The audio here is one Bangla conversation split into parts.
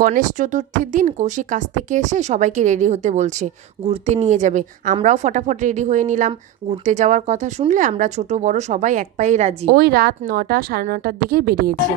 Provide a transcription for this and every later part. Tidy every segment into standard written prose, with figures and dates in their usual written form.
গণেশ চতুর্থীর দিন কৌশিক কাছ থেকে এসে সবাইকে রেডি হতে বলছে, ঘুরতে নিয়ে যাবে। আমরাও ফটাফট রেডি হয়ে নিলাম। ঘুরতে যাওয়ার কথা শুনলে আমরা ছোট বড় সবাই এক পায়ে রাজি। ওই রাত 9টা সাড়ে 9টার দিকে বেরিয়েছি।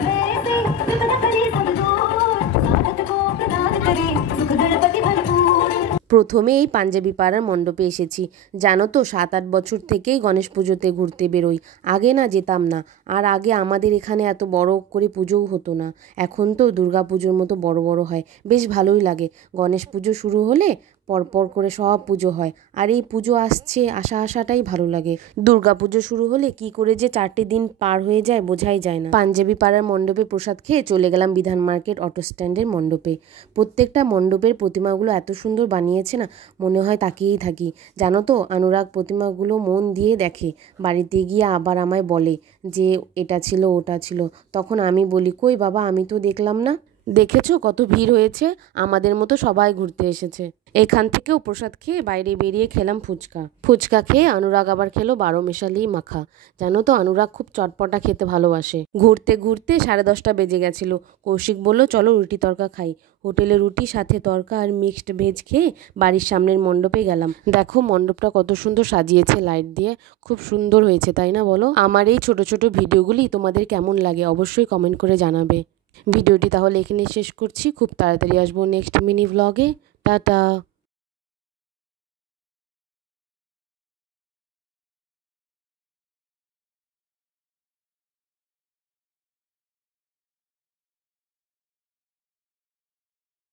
প্রথমে এই পাঞ্জাবি পাড়ার মণ্ডপে এসেছি। জানো তো 7-8 বছর থেকেই গণেশ পুজোতে ঘুরতে বেরোই। আগে না যেতাম না, আর আগে আমাদের এখানে এত বড় করে পুজোও হতো না। এখন তো দুর্গা পুজোর মতো বড় বড় হয়, বেশ ভালোই লাগে। গণেশ পুজো শুরু হলে পরপর করে সব পুজো হয়, আর এই পুজো আসছে আসাটাই ভালো লাগে। দুর্গা পুজো শুরু হলে কি করে যে 4টে দিন পার হয়ে যায় বোঝাই যায় না। পাঞ্জাবি পাড়ার মণ্ডপে প্রসাদ খেয়ে চলে গেলাম বিধান মার্কেট অটো স্ট্যান্ডের মণ্ডপে। প্রত্যেকটা মণ্ডপের প্রতিমাগুলো এত সুন্দর বানিয়েছে না, মনে হয় তাকিয়েই থাকি। জানো তো, অনুরাগ প্রতিমাগুলো মন দিয়ে দেখে, বাড়িতে গিয়ে আবার আমায় বলে যে এটা ছিল ওটা ছিল। তখন আমি বলি, কই বাবা, আমি তো দেখলাম না। দেখেছো কত ভিড় হয়েছে, আমাদের মতো সবাই ঘুরতে এসেছে। এখান থেকেও প্রসাদ খেয়ে বাইরে বেরিয়ে খেলাম ফুচকা খেয়ে অনুরাগ আবার খেলো 12 মেশালি মাখা। জানো তো, অনুরাগ খুব চটপটা খেতে ভালোবাসে। ঘুরতে ঘুরতে 10:30 বেজে গেছিল। কৌশিক বলল, চলো রুটি তরকা খাই। হোটেলে রুটি সাথে তরকা আর মিক্সড ভেজ খেয়ে বাড়ির সামনের মণ্ডপে গেলাম। দেখো মণ্ডপটা কত সুন্দর সাজিয়েছে লাইট দিয়ে, খুব সুন্দর হয়েছে তাই না বলো? আমার এই ছোট ছোট ভিডিওগুলি তোমাদের কেমন লাগে অবশ্যই কমেন্ট করে জানাবে। ভিডিওটি তাহলে এখানে শেষ করছি। খুব তাড়াতাড়ি আসবো নেক্সট মিনি ব্লগে। টাটা।